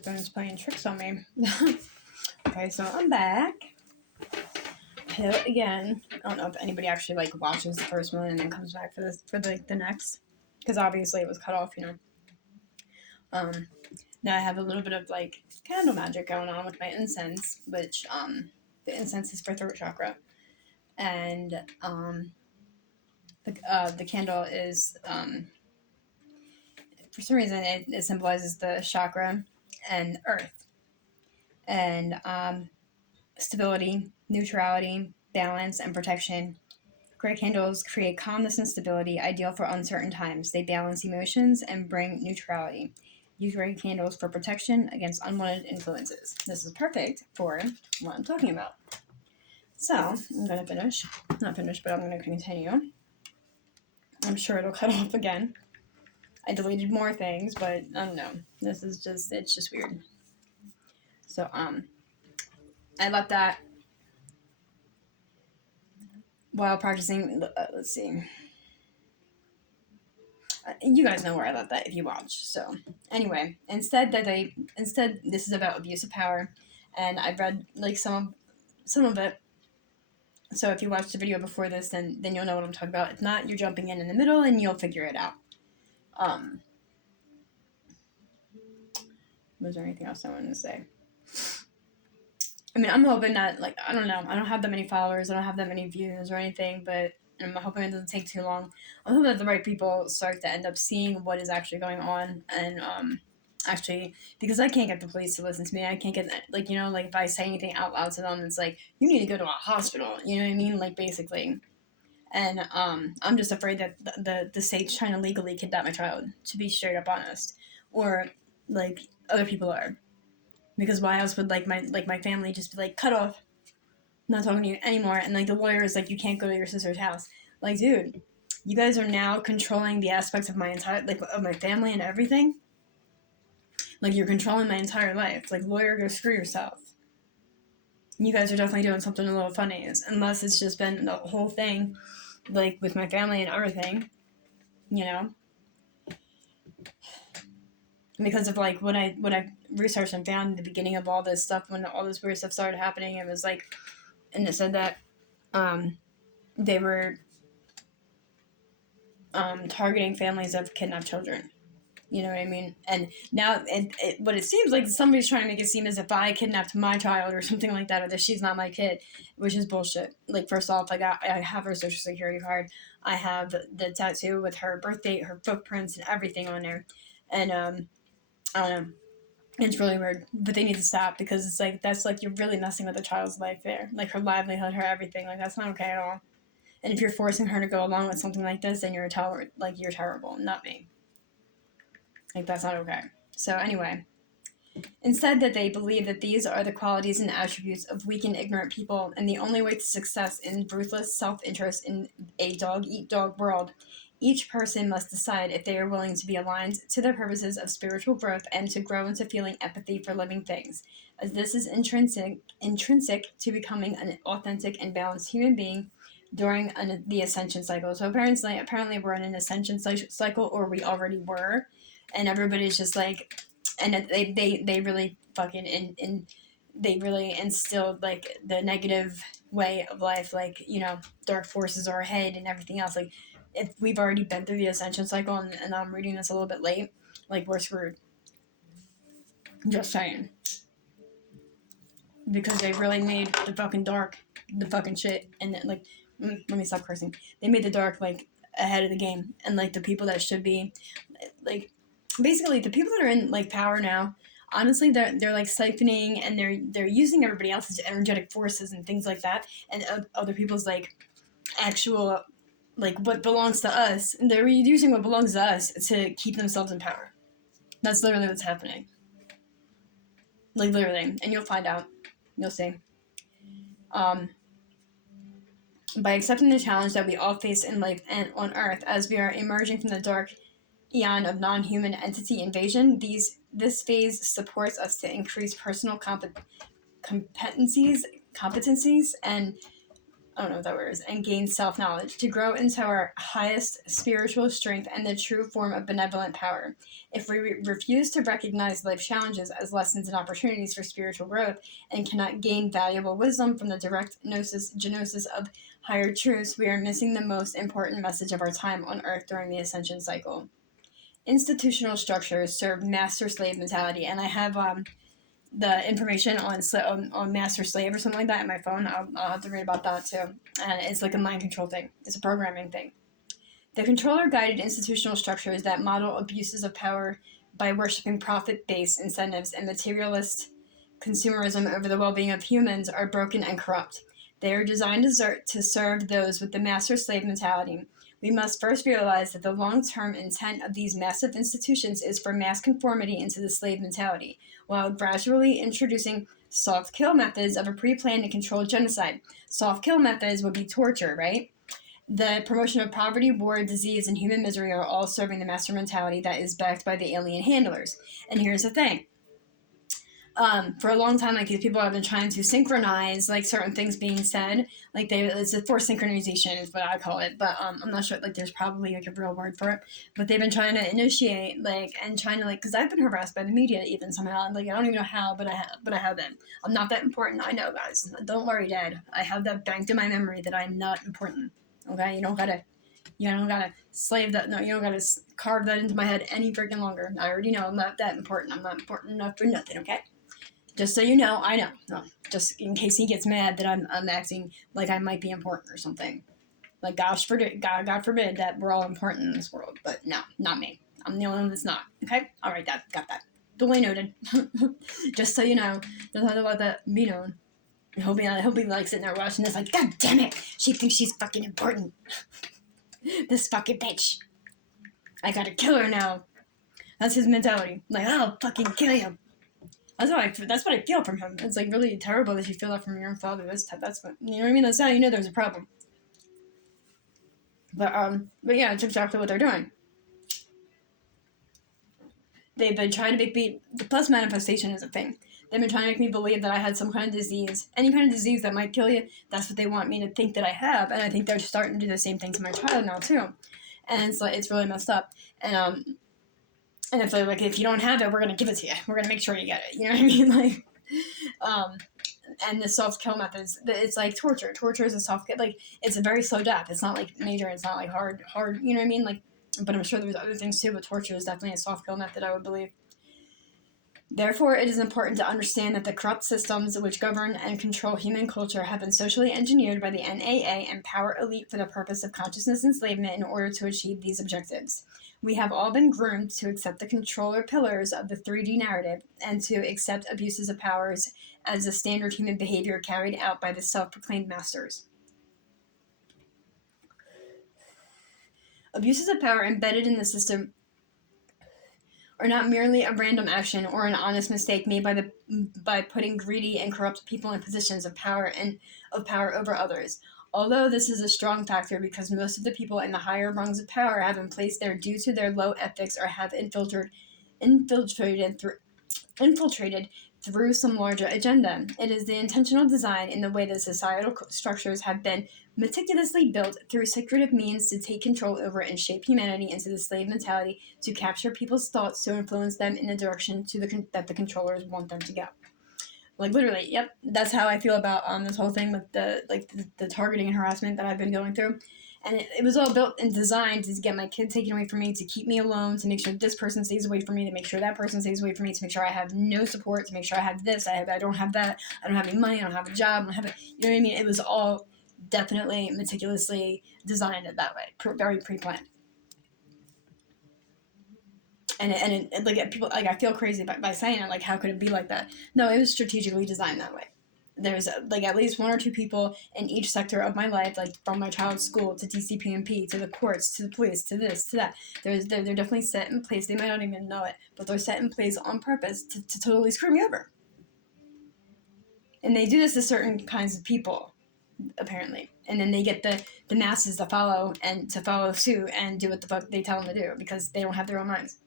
microphone's playing tricks on me. Okay, so I'm back. Hit it again. I don't know if anybody actually watches the first one and then comes back for the next, because obviously it was cut off, Now I have a little bit of candle magic going on with my incense, which the incense is for throat chakra, and the candle is for some reason it symbolizes the chakra and earth and stability, neutrality, balance, and protection. Gray candles create calmness and stability, ideal for uncertain times. They balance emotions and bring neutrality. Use gray candles for protection against unwanted influences. This is perfect for what I'm talking about. So, I'm going to finish. Not finish, but I'm going to continue. I'm sure it'll cut off again. I deleted more things, but I don't know. It's just weird. So, I left that while practicing, let's see. You guys know where I left that if you watch. So, anyway, instead, this is about abuse of power, and I've read some of it. So if you watched the video before this, then you'll know what I'm talking about. If not, you're jumping in the middle and you'll figure it out. Was there anything else I wanted to say? I mean, I'm hoping that, I don't know. I don't have that many followers. I don't have that many views or anything, but I'm hoping it doesn't take too long. I'm hoping that the right people start to end up seeing what is actually going on. And, actually, because I can't get the police to listen to me. I can't get, if I say anything out loud to them, it's you need to go to a hospital. You know what I mean? Basically. And I'm just afraid that the state's trying to legally kidnap my child, to be straight up honest. Or, other people are. Because why else would my family just be cut off, not talking to you anymore, and the lawyer is you can't go to your sister's house. Dude, you guys are now controlling the aspects of my entire of my family and everything. You're controlling my entire life. Lawyer, go screw yourself. You guys are definitely doing something a little funny, unless it's just been the whole thing, with my family and everything, because of what I researched and found in the beginning of all this stuff, when all this weird stuff started happening. It was and it said that they were targeting families of kidnapped children. You know what I mean? And now, what it seems like somebody's trying to make it seem as if I kidnapped my child or something like that, or that she's not my kid, which is bullshit. First off, I have her social security card. I have the tattoo with her birth date, her footprints, and everything on there. And I don't know. It's really weird, but they need to stop, because it's that's you're really messing with a child's life there, her livelihood, her everything. That's not okay at all. And if you're forcing her to go along with something like this, then you're you're terrible, not me. That's not okay. So anyway, instead that they believe that these are the qualities and attributes of weak and ignorant people, and the only way to success in ruthless self-interest in a dog-eat-dog world. Each person must decide if they are willing to be aligned to the purposes of spiritual growth and to grow into feeling empathy for living things, as this is intrinsic to becoming an authentic and balanced human being during the ascension cycle. So apparently we're in an ascension cycle, or we already were, and everybody's just and they really fucking they really instilled the negative way of life, dark forces are ahead and everything else. If we've already been through the ascension cycle, and I'm reading this a little bit late, we're screwed. Just saying. Because they really made the fucking dark the fucking shit, and let me stop cursing. They made the dark ahead of the game, and the people that should be basically the people that are in power now, honestly, they're siphoning, and they're using everybody else's energetic forces and things like that, and other people's actual what belongs to us, and they're using what belongs to us to keep themselves in power. That's literally what's happening. Literally, and you'll find out. You'll see. By accepting the challenge that we all face in life and on Earth, as we are emerging from the dark eon of non-human entity invasion, this phase supports us to increase personal competencies and I don't know what that word is, and gain self-knowledge, to grow into our highest spiritual strength and the true form of benevolent power. If we refuse to recognize life's challenges as lessons and opportunities for spiritual growth and cannot gain valuable wisdom from the direct genosis of higher truths, we are missing the most important message of our time on earth during the ascension cycle. Institutional structures serve master-slave mentality, and I have the information on master slave or something like that in my phone. I'll have to read about that too. And it's like a mind control thing. It's a programming thing. The controller guided institutional structures that model abuses of power by worshiping profit-based incentives and materialist consumerism over the well-being of humans are broken and corrupt. They are designed to serve those with the master-slave mentality. We must first realize that the long-term intent of these massive institutions is for mass conformity into the slave mentality, while gradually introducing soft kill methods of a pre-planned and controlled genocide. Soft kill methods would be torture, right? The promotion of poverty, war, disease, and human misery are all serving the master mentality that is backed by the alien handlers. And here's the thing. For a long time, like, these people have been trying to synchronize, like, certain things being said. Like, it's a forced synchronization is what I call it. But I'm not sure, like, there's probably, like, a real word for it. But they've been trying to initiate, like, and trying to, like, because I've been harassed by the media even somehow. Like, I don't even know how, but I have been. I'm not that important. I know, guys. Don't worry, Dad. I have that banked in my memory that I'm not important. Okay? You don't gotta slave that. No, you don't gotta carve that into my head any freaking longer. I already know I'm not that important. I'm not important enough for nothing, okay? Just so you know, I know. No, just in case he gets mad that I'm acting like I might be important or something. Like, God forbid that we're all important in this world. But no, not me. I'm the only one that's not. Okay? All right, Dad. Got that. Duly noted. Just so you know, just have to let that be known. He'll be like sitting there watching this like, God damn it! She thinks she's fucking important. This fucking bitch. I gotta kill her now. That's his mentality. Like, I'll fucking kill you. That's what I feel from him. It's like really terrible that you feel that from your own father. That's what, you know what I mean. That's how you know there's a problem. But yeah, it's exactly what they're doing. They've been trying to make me. The plus manifestation is a thing. They've been trying to make me believe that I had some kind of disease, any kind of disease that might kill you. That's what they want me to think that I have, and I think they're starting to do the same thing to my child now too. And it's like, it's really messed up. And if they're like, if you don't have it, we're gonna give it to you. We're gonna make sure you get it. You know what I mean? Like, and the soft kill methods, it's like torture. Torture is a soft kill. Like, it's a very slow death. It's not like major. It's not like hard. You know what I mean? Like, but I'm sure there's other things too. But torture is definitely a soft kill method, I would believe. Therefore, it is important to understand that the corrupt systems which govern and control human culture have been socially engineered by the NAA and power elite for the purpose of consciousness enslavement in order to achieve these objectives. We have all been groomed to accept the controller pillars of the 3D narrative and to accept abuses of powers as a standard human behavior carried out by the self-proclaimed masters. Abuses of power embedded in the system are not merely a random action or an honest mistake made by putting greedy and corrupt people in positions of power over others. Although this is a strong factor because most of the people in the higher rungs of power have been placed there due to their low ethics or have infiltrated through some larger agenda. It is the intentional design in the way that societal structures have been meticulously built through secretive means to take control over and shape humanity into the slave mentality, to capture people's thoughts, to influence them in the direction that the controllers want them to go. Like, literally, yep, that's how I feel about this whole thing with the targeting and harassment that I've been going through. And it was all built and designed to get my kid taken away from me, to keep me alone, to make sure this person stays away from me, to make sure that person stays away from me, to make sure I have no support, to make sure I have this, I don't have that, I don't have any money, I don't have a job, I don't have it. You know what I mean? It was all definitely meticulously designed that way, very pre-planned. And like, people, like, I feel crazy by saying it, like, how could it be like that? No, it was strategically designed that way. There's like at least one or two people in each sector of my life, like from my child's school to DCPMP to the courts to the police to this to that. They're definitely set in place. They might not even know it, but they're set in place on purpose to totally screw me over. And they do this to certain kinds of people, apparently. And then they get the masses to follow suit and do what the fuck they tell them to do because they don't have their own minds.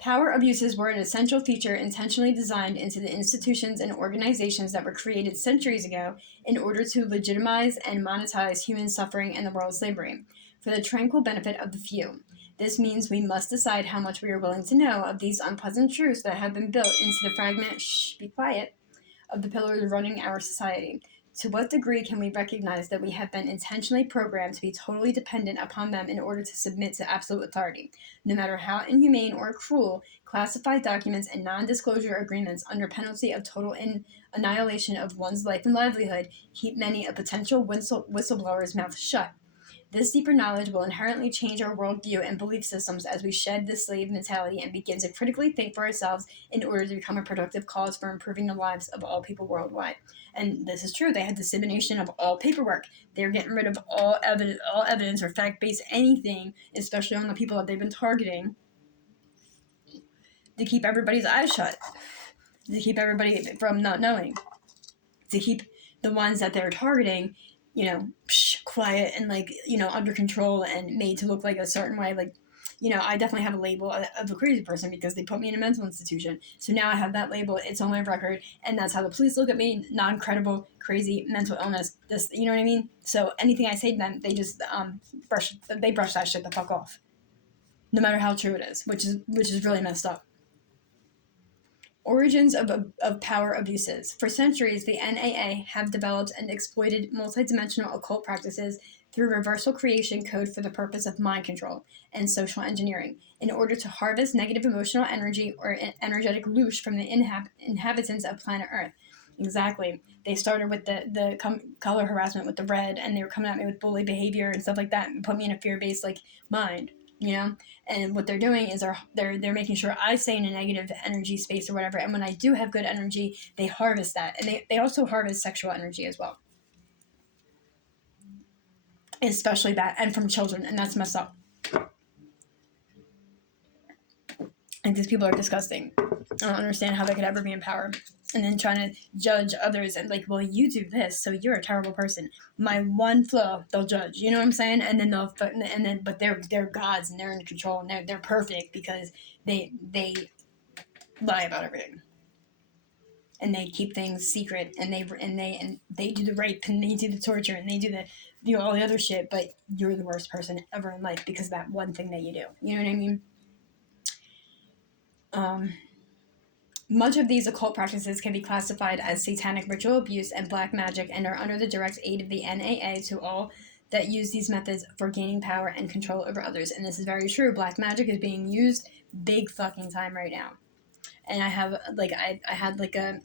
Power abuses were an essential feature intentionally designed into the institutions and organizations that were created centuries ago in order to legitimize and monetize human suffering and the world slavery, for the tranquil benefit of the few. This means we must decide how much we are willing to know of these unpleasant truths that have been built into the fragment, be quiet, of the pillars running our society. To what degree can we recognize that we have been intentionally programmed to be totally dependent upon them in order to submit to absolute authority? No matter how inhumane or cruel, classified documents and non disclosure agreements, under penalty of total annihilation of one's life and livelihood, keep many a potential whistleblower's mouth shut. This deeper knowledge will inherently change our worldview and belief systems as we shed the slave mentality and begin to critically think for ourselves in order to become a productive cause for improving the lives of all people worldwide. And this is true. They had dissemination of all paperwork. They're getting rid of all evidence or fact-based anything, especially on the people that they've been targeting, to keep everybody's eyes shut, to keep everybody from not knowing, to keep the ones that they're targeting, quiet and under control and made to look like a certain way. I definitely have a label of a crazy person because they put me in a mental institution. So now I have that label. It's on my record, and that's how the police look at me: non-credible, crazy, mental illness. This, you know what I mean? So anything I say to them, they just brush that shit the fuck off, no matter how true it is, which is really messed up. Origins of power abuses. For centuries, the NAA have developed and exploited multidimensional occult practices through reversal creation code for the purpose of mind control and social engineering in order to harvest negative emotional energy or energetic loosh from the inhabitants of planet Earth. Exactly. They started with the color harassment with the red, and they were coming at me with bully behavior and stuff like that and put me in a fear-based mind, and what they're doing is they're making sure I stay in a negative energy space or whatever, and when I do have good energy, they harvest that, and they also harvest sexual energy as well, especially that, and from children, and that's messed up. And these people are disgusting. I don't understand how they could ever be in power. And then trying to judge others and well, you do this, so you're a terrible person. My one flaw, they'll judge. You know what I'm saying? And then but they're gods and they're in control and they're perfect because they lie about everything. And they keep things secret and they do the rape and they do the torture and they do all the other shit, but you're the worst person ever in life because of that one thing that you do. You know what I mean? Much of these occult practices can be classified as satanic ritual abuse and black magic and are under the direct aid of the NAA to all that use these methods for gaining power and control over others. And this is very true. Black magic is being used big fucking time right now. And I have I had a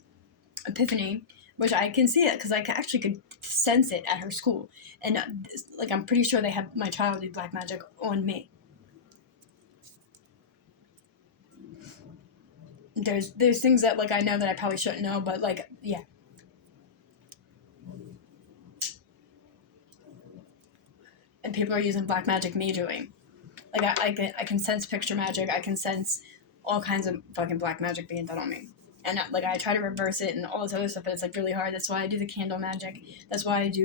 epiphany, which I can see it because I actually could sense it at her school. And I'm pretty sure they have my child do black magic on me. There's things that I know that I probably shouldn't know, but yeah. And people are using black magic majorly. I can sense picture magic. I can sense all kinds of fucking black magic being done on me. And I try to reverse it and all this other stuff, but it's really hard. That's why I do the candle magic. That's why I do